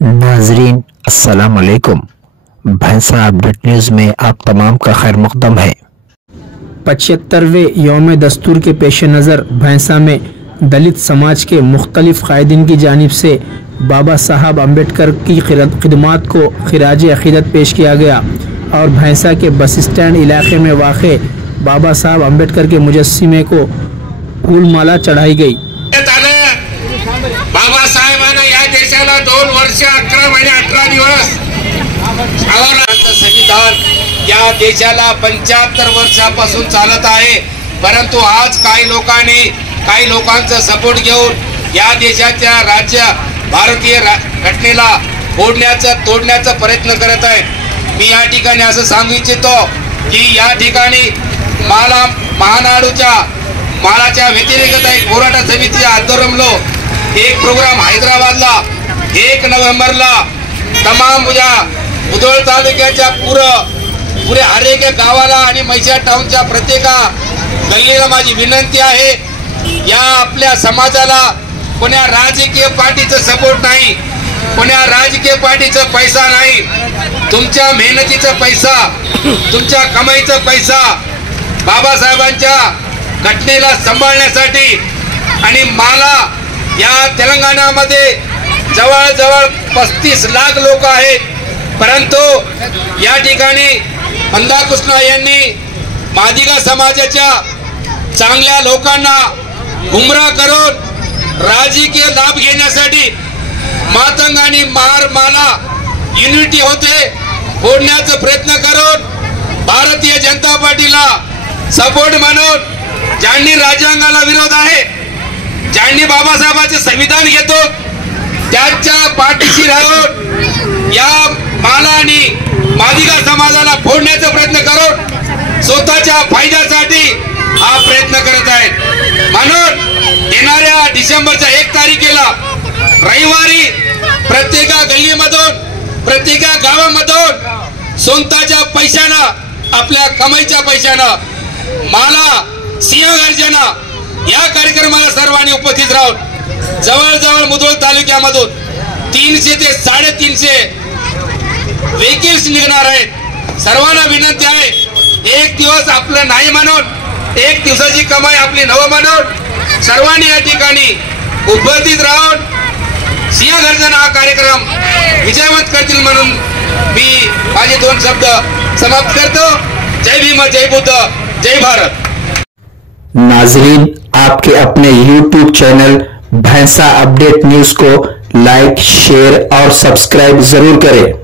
नाजरीन अस्सलाम वालेकुम। भैंसा अपडेट न्यूज़ में आप तमाम का खैर मकदम है। 75वें यौम दस्तूर के पेश नज़र भैंसा में दलित समाज के मुख्तलिफ कायदीन की जानिब से बाबा साहब अम्बेडकर की खिदमात को खिराज अकीदत पेश किया गया और भैंसा के बस स्टैंड इलाके में वाक़े बाबा साहब अम्बेडकर के मुजस्सिमे को फूलमाला चढ़ाई गई। बाबासाहेबांना या देशाला 2 वर्ष 11 महिने 18 दिवस संविधान या देशाला 75 वर्षापासून चालत आहे, परंतु आज काही लोकांचा सपोर्ट घेऊन या देशाच्या राज्य भारतीय घटनेला तोडण्याचा प्रयत्न करत आहेत। मी या ठिकाणी असं सांगू इच्छितो की या ठिकाणी मालाच्या व्यतिरिक्त एक पोराटा समितीच्या आंदोलनलो एक प्रोग्राम हैदराबादला 1 नोव्हेंबरला तमाम मुधोळ तालुक्याच्या पुरे हर एक गावाला आणि मैसा टाउनच्या प्रत्येक गल्लीला माझी विनंती आहे, या आपल्या समाजाला कोण्या राजकीय पार्टीचा सपोर्ट नाही, कोण्या राजकीय पार्टीचा पैसा नाही, तुमच्या मेहनतीचा पैसा, तुमच्या कमाईचा पैसा बाबासाहेबांच्या घटनेला सांभाळण्यासाठी आणि मला या तेलंगणामध्ये जवळजवळ 35 लाख लोक आहेत, परंतु या ठिकाणी मंदाकृष्ण यांनी मादिगा समाजाच्या चांगल्या लोकांना गुमराह करून राजकीय लाभ घेण्यासाठी मातंग आणि माला युनिटी होते फोडण्याचा प्रयत्न करून भारतीय जनता पार्टीला सपोर्ट म्हणून ज्यांनी राज्यांगाला विरोध आहे, ज्यांनी बाबासाहेबांचे संविधान घेतो त्याच्या पाठीशी राहून या माला आणि मादिगा समाजाला फोडण्याचा प्रयत्न करून स्वतःच्या फायद्यासाठी हा प्रयत्न करत आहेत। म्हणून येणाऱ्या डिसेंबरच्या 1 तारखेला रविवारी प्रत्येक गल्लीमधून प्रत्येक गावामधून स्वतःच्या पैशानं आपल्या कमाईच्या पैशानं माला सिंहगर्जना या कार्यक्रमाला सर्वांनी उपस्थित राहून जवळजवळ मुधोळ तालुक्यामधून 300 ते 350 व्हेकल्स निघणार आहेत। सर्वांना विनंती आहे, एक दिवस आपलं नाही म्हणून, एक दिवसाची कमाई आपली नव म्हणून सर्वांनी या ठिकाणी उपस्थित राहून सिंहगर्जना हा कार्यक्रम विजयवंत करतील म्हणून मी माझे 2 शब्द समाप्त करतो। जय भीम, जय बुद्ध, जय भारत। नाजरीन, आपके अपने YouTube चैनल भैंसा अपडेट न्यूज़ को लाइक, शेयर और सब्सक्राइब जरूर करें।